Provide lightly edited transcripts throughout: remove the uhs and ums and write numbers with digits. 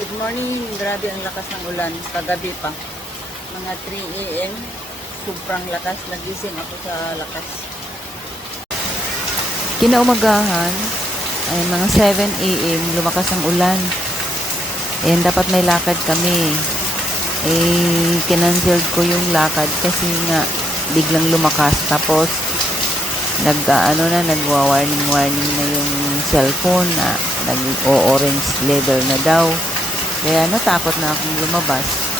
Good morning. Grabe ang lakas ng ulan. Kagabi pa. Mga 3 a.m. Sobrang lakas. Nagising ako sa lakas. Kinaumagahan ay mga 7 a.m. lumakas ang ulan. Ayan, dapat may lakad kami. Kinancelled ko yung lakad kasi nga biglang lumakas. Tapos nagwa-warning na yung cellphone na nag-orange level na daw. Kaya natakot na akong lumabas.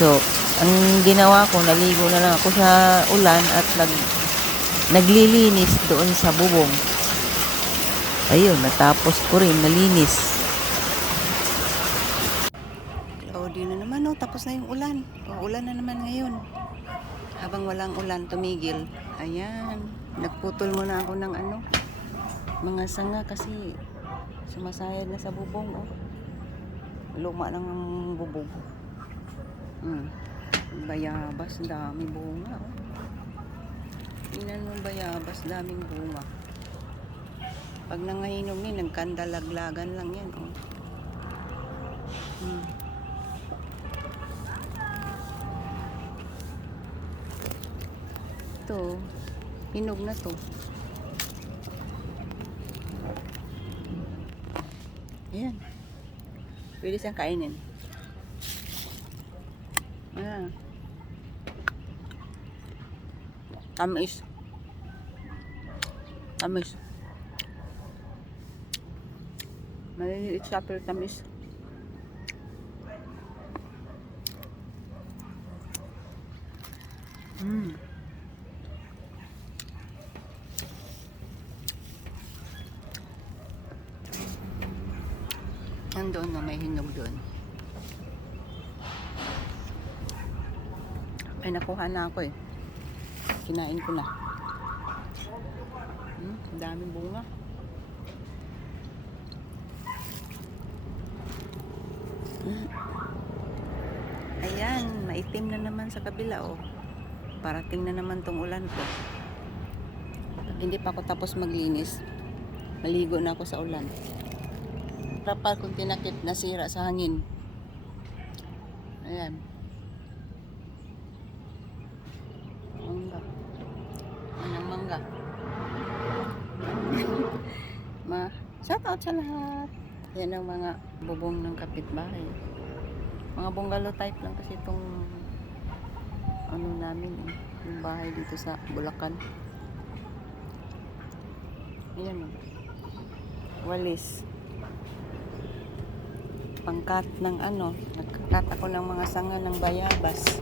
So, ang ginawa ko, naligo na lang ako sa ulan at naglilinis doon sa bubong. Ayun, natapos ko rin, nalinis. Cloudy na naman, oh. Tapos na yung ulan. Ulan na naman ngayon. Habang walang ulan, tumigil. Ayan. Nagputol muna ako ng mga sanga kasi sumasayad na sa bubong, oh. Luma lang ang bubong. Bayabas, dami bunga, oh. Tingnan mo, bayabas, daming bunga. Pag nangahinom ni, nagkandalaglagan lang yan, oh. Ito, hinog na to. Ayan. Pwede siyang kainin. Ayan. Tamis. Tamis. Maliliit siya pero tamis. Nandoon na may hinog doon. Ay, nakuha na ako eh. Kinain ko na. Daming bunga. Ayan, maitim na naman sa kabila, oh. Parating na naman tong ulan ko. Hindi pa ako tapos maglinis. Maligo na ako sa ulan. Rapal kung tinakip, nasira sa hangin. Ayan. Mangga. Anong mangga? Shout out sa lahat. Yan ang mga bubong ng kapitbahay. Mga bungalow type lang kasi itong namin, yung bahay dito sa Bulacan. Ayan, walis. Pangkat ng nagkakat ako ng mga sanga ng bayabas.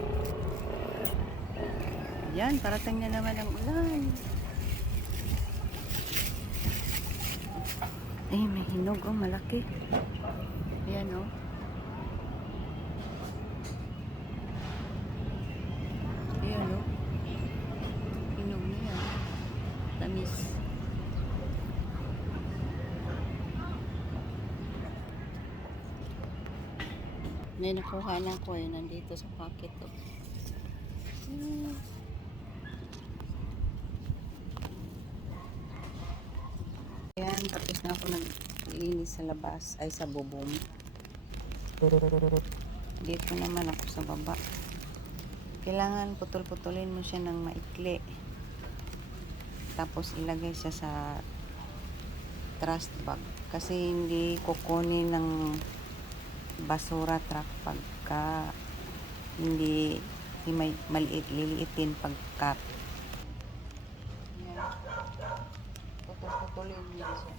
Yan, parating na naman ang ulan. May hinog, oh, malaki. Ayan, oh. Ayan, oh. Hinog niya. Tamis. May nakuha na ko eh, nandito sa pocket, oh. Ayan, tapos na ako naglinis sa labas, ay sa bubong. Dito naman ako sa baba. Kailangan putol-putulin mo siya ng maikli. Tapos ilagay siya sa trash bag. Kasi hindi kukunin ng basura truck pagka hindi may liliitin pagkat. Putol-putulin niya siya.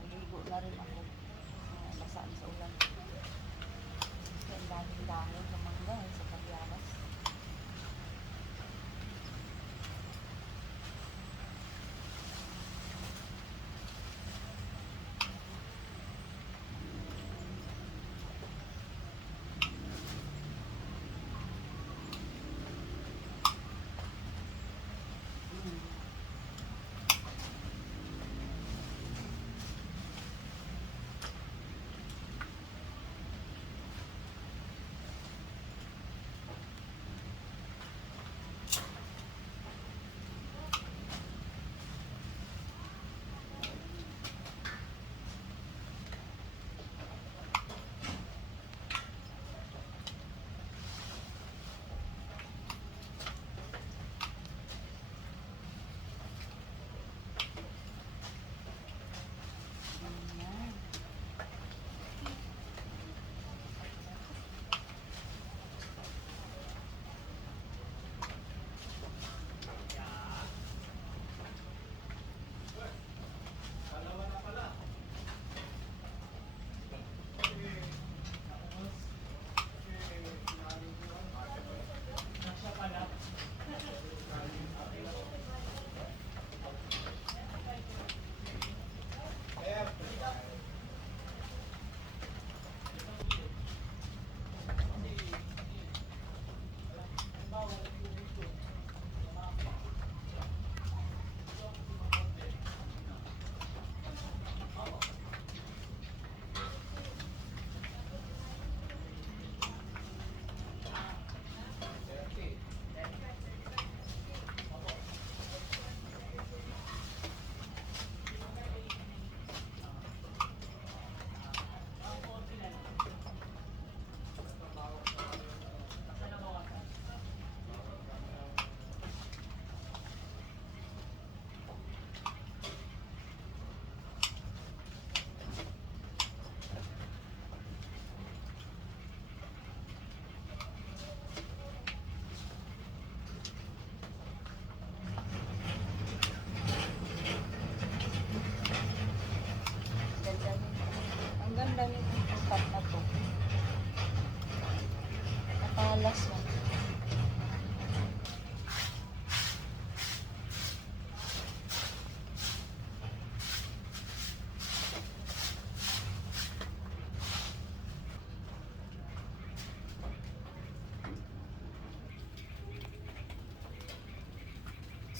Maligo na rin ako. Basaan sa ulan. Ang daming dahon.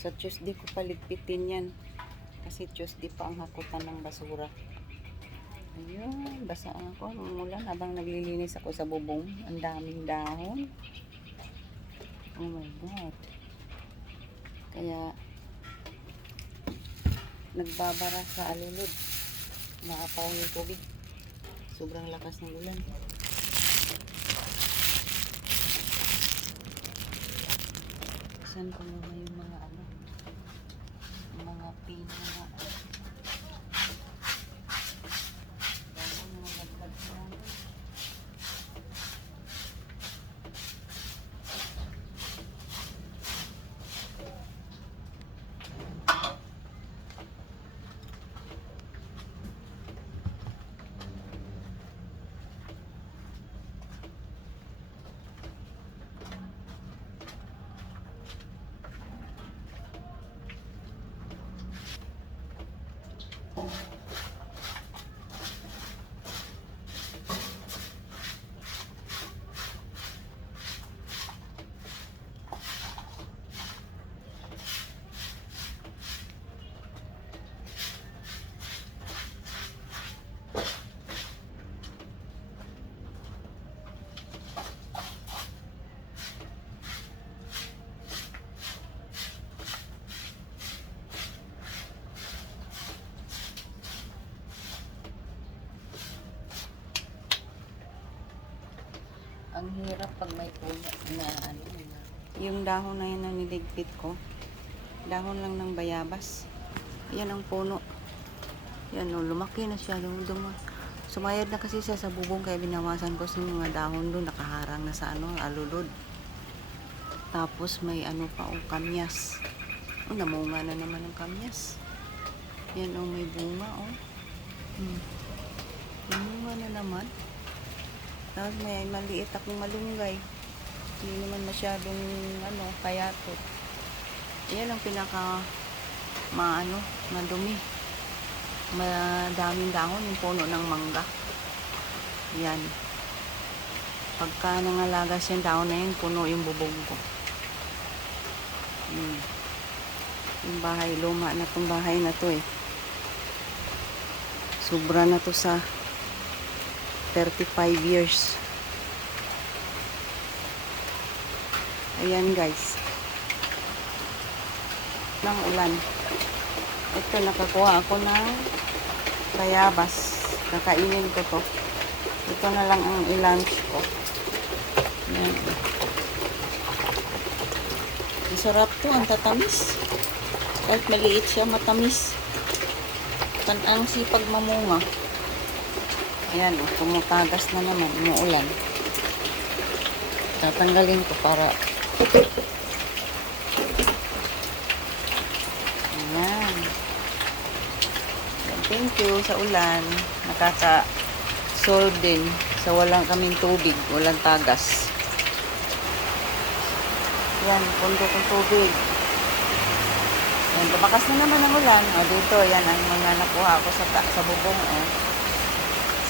Sa Tuesday ko paligpitin yan. Kasi Tuesday pa ang hakutan ng basura. Ayun, basa ako. Umulan habang naglilinis ako sa bubong. Ang daming dahon. Oh my God. Kaya, nagbabara sa alulod. Naapaw yung tubig. Sobrang lakas ng ulan. Saan ko naman yung mga ano? Mga pino na ang hirap pag may puno na ano. Yung dahon na yun na niligpit ko. Dahon lang ng bayabas. Yan ang puno. Yan o, lumaki na siya. Sumayad na kasi siya sa bubong kaya binawasan ko sa mga dahon doon. Nakaharang na sa ano, alulod. Tapos may ano pa o, kamyas. O, namunga na naman ang kamyas. Yan o, may bunga o. Namunga na naman. Tapos may maliit akong malunggay. Hindi naman masyadong ano, kayatot. Yan ang pinaka madumi. Madaming dahon yung puno ng mangga. Yan. Pagka nangalagas yung dahon na yun, puno yung bubong ko. Yung bahay, luma na tong bahay na to eh. Sobra na to sa 35 years. Ayan guys. Ng ulan. Ito, nakakuha ako ng bayabas. Kakainin ko to. Ito na lang ang i-lunch ko. Ayan. Masarap to. Ang tatamis. Kahit maliit siya, matamis. Ang sipag mamunga. Ayan, tumutagas na naman, umuulan. Tatanggalin ko para ayan. Thank you sa ulan. Nakaka-solve din sa walang kaming tubig, walang tagas. Ayan, pundo kong tubig. Ayan, lumakas na naman ang ulan. O, dito, ayan ang mga nakuha ko sa bubong. O.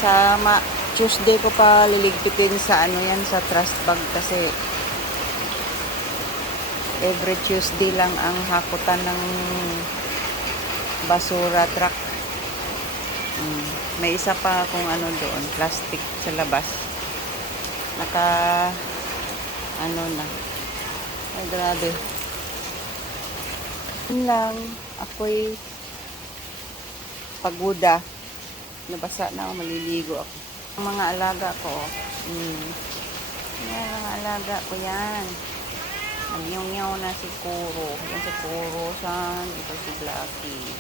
Sa Tuesday ko pa liligpitin sa ano yan, sa trash bag kasi every Tuesday lang ang hakutan ng basura truck. May isa pa kung ano doon, plastic sa labas. Naka ano na. Ay grabe. Yun lang, ako'y pagoda. Nabasa na ako, maliligo ako. Ang mga alaga ko, yan, mga alaga ko yan. Nagyaw-nyaw na si Kuro. Yan si Kuro, san? Ito si Blackie.